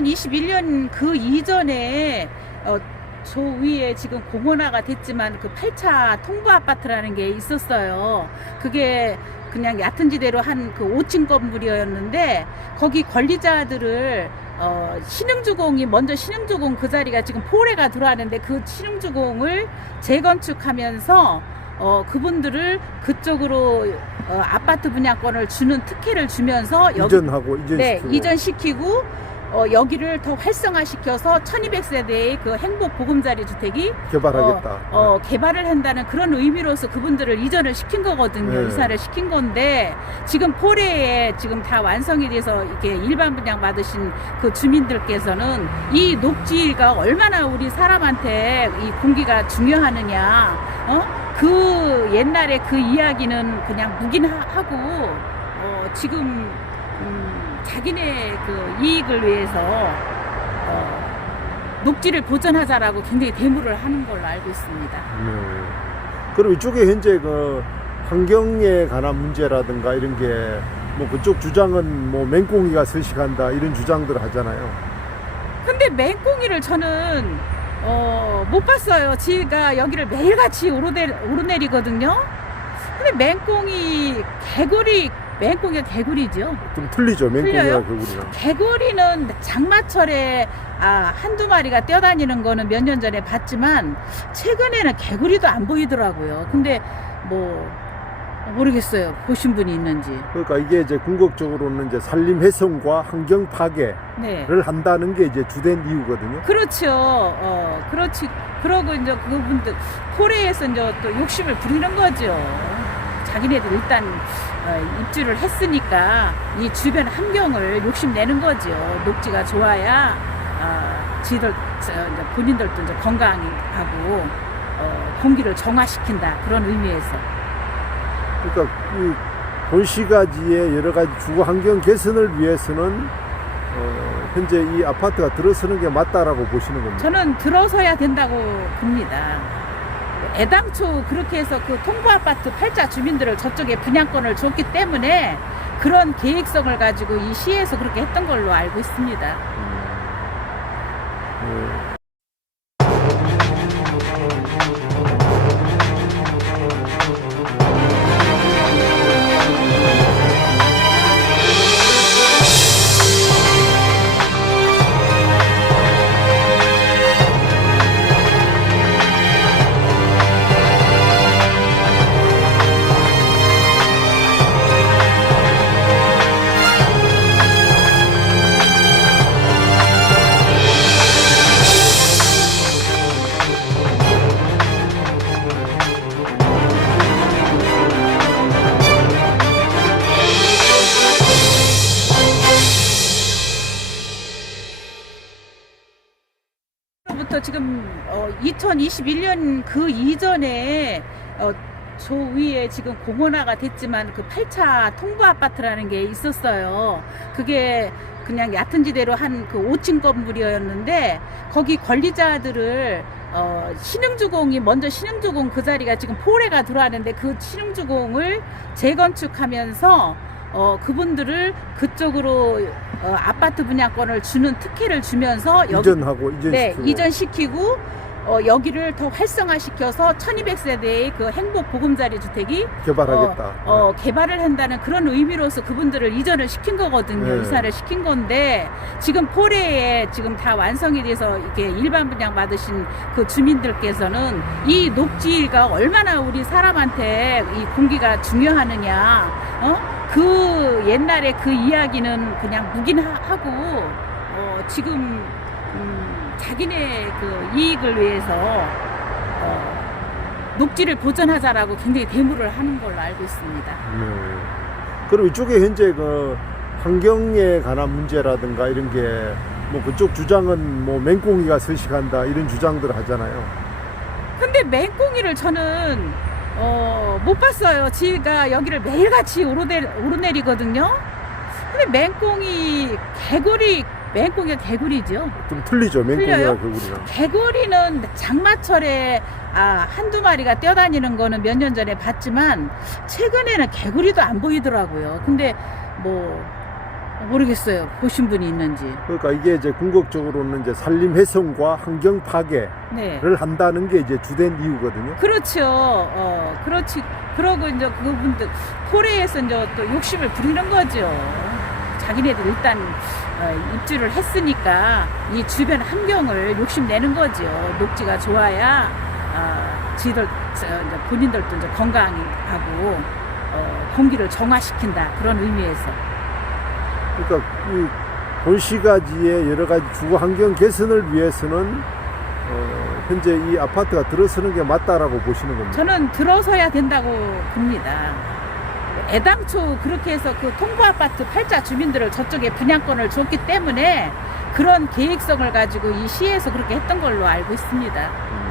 부터 지금 어, 2021년 그 이전에 어, 저 위에 지금 공원화가 됐지만 그 8차 통부 아파트라는 게 있었어요. 그게 그냥 얕은 지대로 한 그 5층 건물이었는데 거기 관리자들을 어, 신흥주공이 먼저 신흥주공 그 자리가 지금 포레가 들어왔는데 그 신흥주공을 재건축하면서 어, 그분들을 그쪽으로 어, 아파트 분양권을 주는 특혜를 주면서 여기 이전하고 이전시키고 네, 이전시키고 어, 여기를 더 활성화시켜서 1200세대의 그 행복 보금자리 주택이 개발하겠다. 어, 어, 개발을 한다는 그런 의미로서 그분들을 이전을 시킨 거거든요. 네. 이사를 시킨 건데 지금 포레에 지금 다 완성이 돼서 이렇게 일반 분양 받으신 그 주민들께서는 이 녹지가 얼마나 우리 사람한테 이 공기가 중요하느냐. 어? 그 옛날에 그 이야기는 그냥 묵인하고 어, 지금 음, 자기네 그 이익을 위해서 어, 녹지를 보전하자라고 굉장히 대무를 하는 걸로 알고 있습니다. 네. 그럼 이쪽에 현재 그 환경에 관한 문제라든가 이런 게 뭐 그쪽 주장은 뭐 맹꽁이가 서식한다 이런 주장들을 하잖아요. 근데 맹꽁이를 저는 어, 못 봤어요. 지가 여기를 매일같이 오르내, 오르내리거든요. 근데 맹꽁이 개구리 맹꽁이가 개구리죠. 좀 틀리죠 맹꽁이랑 틀려요? 개구리랑. 개구리는 장마철에 아, 한두 마리가 뛰어다니는 거는 몇 년 전에 봤지만 최근에는 개구리도 안 보이더라고요. 근데 뭐 모르겠어요. 보신 분이 있는지. 그러니까 이게 이제 궁극적으로는 이제 산림 훼손과 환경 파괴를 네. 한다는 게 이제 주된 이유거든요. 그렇죠. 어, 그렇지. 그러고 이제 그분들 코레에서 이제 또 욕심을 부리는 거죠. 자기네들 일단 어, 입주를 했으니까 이 주변 환경을 욕심 내는 거죠. 녹지가 좋아야 어, 지들 본인들도 이제 건강하고 어, 공기를 정화시킨다 그런 의미에서. 그러니까 이 본시가지의 여러 가지 주거 환경 개선을 위해서는 어, 현재 이 아파트가 들어서는 게 맞다라고 보시는 겁니다. 저는 들어서야 된다고 봅니다. 애당초 그렇게 해서 그 통부 아파트 팔자 주민들을 저쪽에 분양권을 줬기 때문에 그런 계획성을 가지고 이 시에서 그렇게 했던 걸로 알고 있습니다. 네. 부터 지금 어, 2021년 그 이전에 어, 저 위에 지금 공원화가 됐지만 그 8차 통부 아파트라는 게 있었어요. 그게 그냥 얕은 지대로 한 그 5층 건물이었는데 거기 관리자들을 어, 신흥주공이 먼저 신흥주공 그 자리가 지금 포레가 들어왔는데 그 신흥주공을 재건축하면서 어, 그분들을 그쪽으로 어, 아파트 분양권을 주는 특혜를 주면서 여기 이전하고 이전시키고 네, 이전시키고 어, 여기를 더 활성화시켜서 1200세대의 그 행복 보금자리 주택이 개발하겠다. 어, 어, 개발을 한다는 그런 의미로서 그분들을 이전을 시킨 거거든요. 네. 이사를 시킨 건데 지금 포레에 지금 다 완성이 돼서 이렇게 일반 분양 받으신 그 주민들께서는 이 녹지가 얼마나 우리 사람한테 이 공기가 중요하느냐. 어? 그 옛날에 그 이야기는 그냥 묵인하고 어, 지금 음, 자기네 그 이익을 위해서 어, 녹지를 보전하자라고 굉장히 대무를 하는 걸로 알고 있습니다. 네. 그럼 이쪽에 현재 그 환경에 관한 문제라든가 이런 게 뭐 그쪽 주장은 뭐 맹꽁이가 서식한다 이런 주장들을 하잖아요. 근데 맹꽁이를 저는 어, 못 봤어요. 지가 여기를 매일같이 오르내, 오르내리거든요. 근데 맹꽁이 개구리 맹꽁이가 개구리죠. 좀 틀리죠 맹꽁이랑 틀려요? 개구리랑. 개구리는 장마철에 아, 한두 마리가 뛰어다니는 거는 몇 년 전에 봤지만 최근에는 개구리도 안 보이더라고요. 근데 뭐 모르겠어요. 보신 분이 있는지. 그러니까 이게 이제 궁극적으로는 이제 산림 훼손과 환경 파괴를 네. 한다는 게 이제 주된 이유거든요. 그렇죠. 어, 그렇지. 그러고 이제 그분들 코레에서 이제 또 욕심을 부리는 거죠. 자기네들 일단 어, 입주를 했으니까 이 주변 환경을 욕심 내는 거죠. 녹지가 좋아야 어, 지들 저, 이제 본인들도 이제 건강하고 어, 공기를 정화시킨다 그런 의미에서. 그러니까 이 본시가지의 여러 가지 주거 환경 개선을 위해서는 어, 현재 이 아파트가 들어서는 게 맞다라고 보시는 겁니다. 저는 들어서야 된다고 봅니다. 애당초 그렇게 해서 그 통보 아파트 팔자 주민들을 저쪽에 분양권을 줬기 때문에 그런 계획성을 가지고 이 시에서 그렇게 했던 걸로 알고 있습니다. 어,